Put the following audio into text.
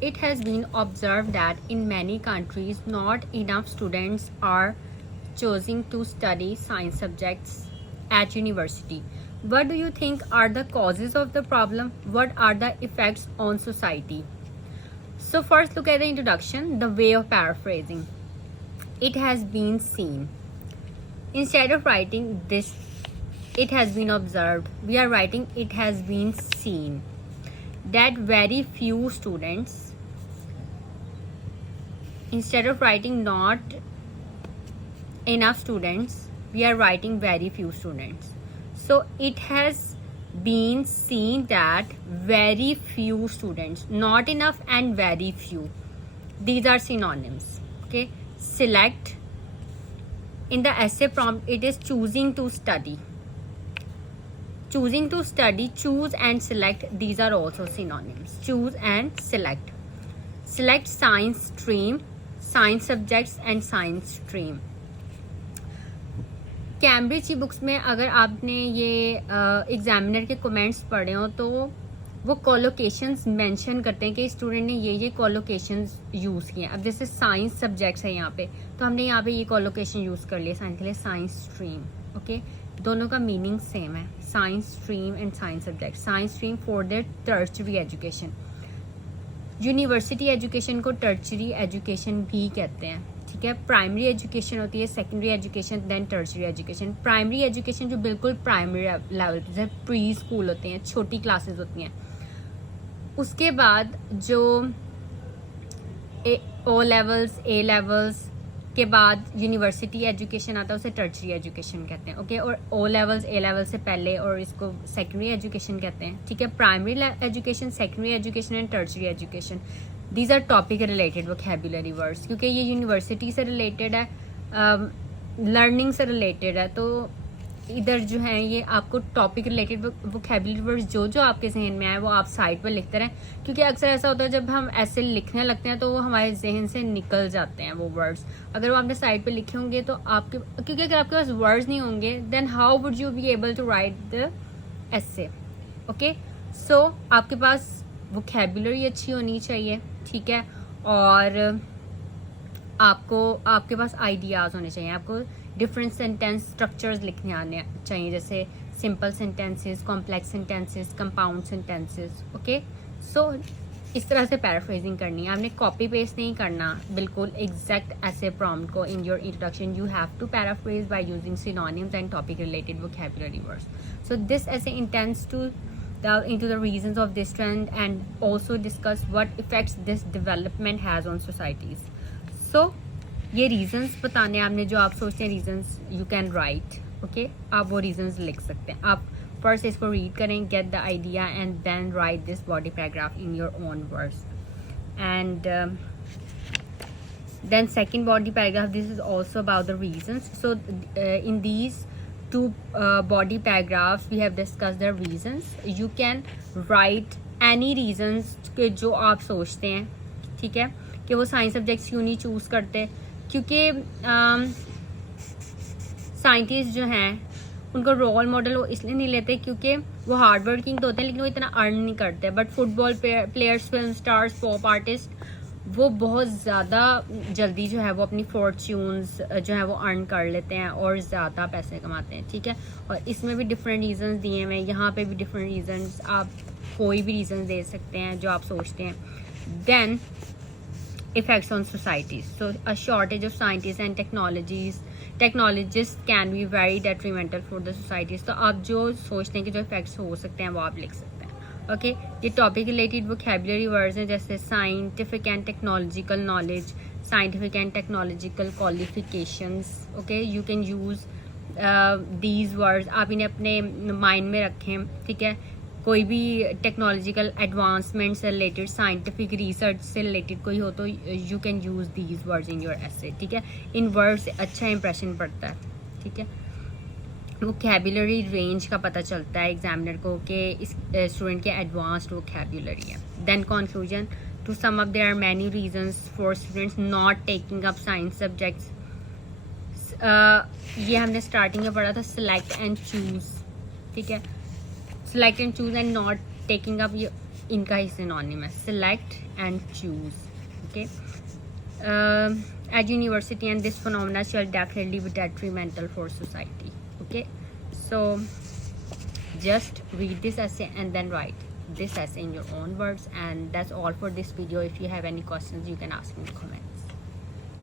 it has been observed that in many countries, not enough students are choosing to study science subjects at university. What do you think are the causes of the problem? What are the effects on society? So first look at the introduction, the way of paraphrasing. It has been seen. Instead of writing this, it has been observed, we are writing it has been seen that very few students, instead of writing not enough students, we are writing very few students. So it has been seen that very few students, not enough and very few, these are synonyms. Okay, select, in the essay prompt it is choosing to study. Choosing to study, choose and select, these are also synonyms. Choose and select. Select science stream, science subjects and science stream. Cambridge की books में अगर आपने ये examiner के comments पढ़े हो तो वो कोलोकेशंस मेंशन करते हैं कि स्टूडेंट ने ये कोलोकेशंस यूज़ किए हैं. अब जैसे साइंस सब्जेक्ट्स है यहाँ पे, तो हमने यहाँ पे ये कोलोकेशन यूज़ कर लिया साइंस के लिए, साइंस स्ट्रीम. ओके, दोनों का मीनिंग सेम है, science stream and science subject. Science stream for their tertiary education. University education को टर्चरी एजुकेशन भी कहते हैं. ठीक है, प्राइमरी एजुकेशन होती है, secondary education, then tertiary education. Primary education जो बिल्कुल प्राइमरी लेवल पे, जैसे प्री स्कूल होते हैं, छोटी क्लासेस होती हैं. उसके बाद जो ओ लेवल्स, ए लेवल्स के बाद यूनिवर्सिटी एजुकेशन आता है, उसे टर्चरी एजुकेशन कहते हैं. ओके, और ओ लेवल्स, ए लेवल से पहले, और इसको सेकेंडरी एजुकेशन कहते हैं. ठीक है, primary education, secondary education and tertiary education. These our topic related vocabulary words, क्योंकि ये यूनिवर्सिटी से रिलेटेड है, लर्निंग से रिलेटेड है, तो इधर जो है ये आपको टॉपिक रिलेटेड वोकैबुलरी वर्ड्स जो जो आपके जहन में आए वो आप साइड पर लिखते रहें. क्योंकि अक्सर ऐसा होता है जब हम ऐसे लिखने लगते हैं तो वो हमारे जहन से निकल जाते हैं वो वर्ड्स. अगर वो आपने साइड पर लिखे होंगे तो आपके, क्योंकि अगर आपके पास वर्ड्स नहीं होंगे then how would you be able to write the essay. Okay, so आपके पास वोकैबुलरी अच्छी होनी चाहिए. ठीक है, और आपके पास आइडियाज़ होने चाहिए. आपको डिफरेंट सेंटेंस स्ट्रक्चर्स लिखने आने चाहिए, जैसे simple sentences, complex sentences, compound sentences. Okay, so इस तरह से पैराफ्रेजिंग करनी है. आपने कॉपी पेस्ट नहीं करना बिल्कुल एग्जैक्ट ऐसे प्रॉम्प्ट को. In your introduction you have to paraphrase by using synonyms and topic related vocabulary words. So this essay intends to delve into the reasons of this trend and also discuss what effects this development has on societies. So ये reasons बताने आपने जो आप सोचते हैं reasons you can write. Okay, आप वो reasons लिख सकते हैं. आप first इसको read करें, get the idea and then write this body paragraph in your own words. And then second body paragraph, this is also about the reasons. So in these two body paragraphs we have discussed the reasons. You can write any reasons के जो आप सोचते हैं. ठीक है, कि वो science subjects क्यों नहीं चूज़ करते, क्योंकि साइंटिस्ट जो हैं उनको रोल मॉडल वो इसलिए नहीं लेते क्योंकि वो हार्ड वर्किंग तो होते हैं लेकिन वो इतना अर्न नहीं करते. But football players, film stars, pop artist, वो बहुत ज़्यादा जल्दी जो है वो अपनी फॉर्च्यून्स जो है वो अर्न कर लेते हैं और ज़्यादा पैसे कमाते हैं. ठीक है, और इसमें भी डिफरेंट रीजंस दिए हुए हैं, यहाँ पे भी डिफरेंट रीजंस, आप कोई भी रीजन दे सकते हैं जो आप सोचते हैं. Then effects on societies. So a shortage of scientist and technologist can be very detrimental for the societies. तो आप जो सोचते हैं कि जो इफेक्ट्स हो सकते हैं वो आप लिख सकते हैं. ओके, ये टॉपिक रिलेटेड वोकैबुलरी वर्ड्स हैं, जैसे scientific and technological knowledge, scientific and technological qualifications. Okay, you can use these words. आप इन्हें अपने माइंड में रखें. ठीक है, कोई भी टेक्नोलॉजिकल एडवांसमेंट से रिलेटेड, साइंटिफिक रिसर्च से रिलेटेड कोई हो तो you can use these words in your एसे. ठीक है, इन वर्ड्स से अच्छा इंप्रेशन पड़ता है. ठीक है, वोकैबुलरी रेंज का पता चलता है एग्जामिनर को कि इस स्टूडेंट के एडवांस्ड वोकैबुलरी है. Then conclusion, to sum up there are many reasons for students not taking up science subjects. ये हमने स्टार्टिंग में पढ़ा था, सिलेक्ट एंड चूज़. ठीक है, select and choose and not taking up, ये इनका ही सिनोनिम है, select and choose. Okay. At university, and this phenomena shall definitely be detrimental for society. Okay, so just read this essay and then write this essay in your own words, and that's all for this video. If you have any questions, you can ask me in the comments.